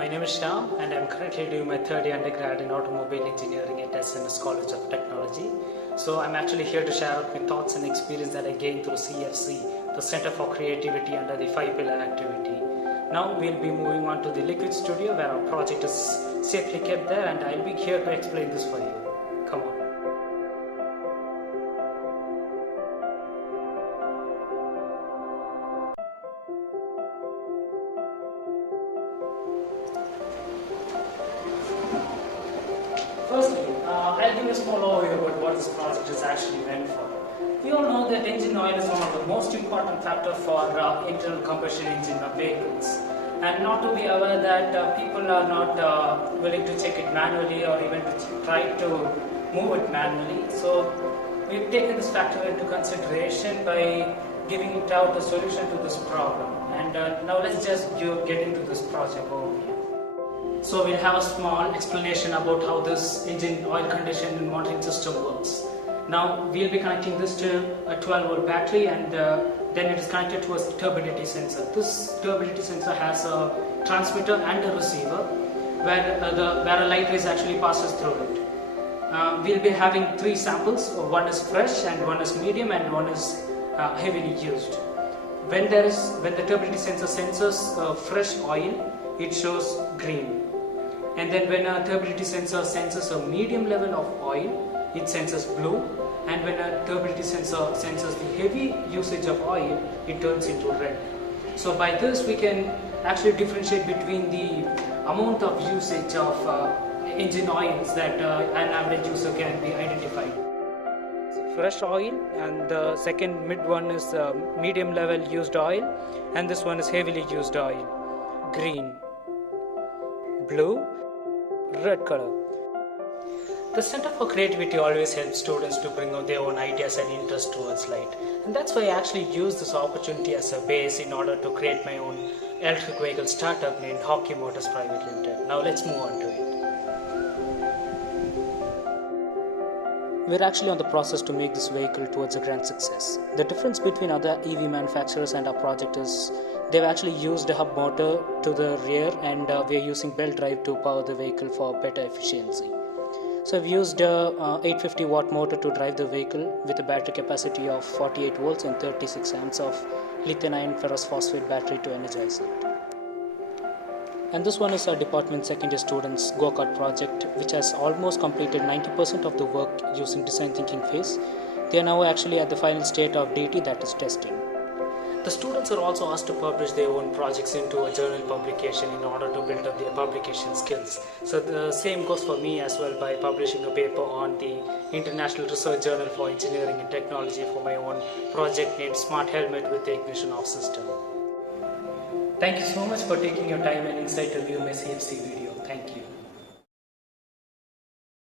My name is Syam and I am currently doing my third year undergrad in automobile engineering at SNS College of Technology. So I'm actually here to share out my thoughts and experience that I gained through CFC, the Center for Creativity under the 5-pillar activity. Now we'll be moving on to the Liquid Studio where our project is safely kept there, and I'll be here to explain this for you. Come on. Firstly, I'll give you a small overview about what this project is actually meant for. We all know that engine oil is one of the most important factors for internal combustion engine vehicles. And not to be aware that people are not willing to check it manually or even to try to move it manually. So we've taken this factor into consideration by giving it out a solution to this problem. And now let's just get into this project overview. So we'll have a small explanation about how this engine oil condition and monitoring system works. Now we'll be connecting this to a 12-volt battery, and then it is connected to a turbidity sensor. This turbidity sensor has a transmitter and a receiver where a light rays actually passes through it. We'll be having 3 samples. One is fresh, and one is medium, and one is heavily used. When the turbidity sensor senses fresh oil, it shows green. And then when a turbidity sensor senses a medium level of oil, it senses blue. And when a turbidity sensor senses the heavy usage of oil, it turns into red. So by this we can actually differentiate between the amount of usage of engine oils that an average user can be identified. Fresh oil, and the second mid one is medium level used oil, and this one is heavily used oil. Green, blue, red color. The Center for Creativity always helps students to bring out their own ideas and interests towards light. And that's why I actually use this opportunity as a base in order to create my own electric vehicle startup named Hockey Motors Private Limited. Now let's move on to it. We're actually on the process to make this vehicle towards a grand success. The difference between other EV manufacturers and our project is they've actually used a hub motor to the rear, and we're using belt drive to power the vehicle for better efficiency. So I've used a 850 watt motor to drive the vehicle with a battery capacity of 48 volts and 36 amps of lithium-ion ferrous phosphate battery to energize it. And this one is our department second year students go-kart project, which has almost completed 90% of the work using design thinking phase. They are now actually at the final state of DT, that is testing. The students are also asked to publish their own projects into a journal publication in order to build up their publication skills. So the same goes for me as well, by publishing a paper on the International Research Journal for Engineering and Technology for my own project named Smart Helmet with the Ignition Off System. Thank you so much for taking your time and insight to view my CFC video. Thank you.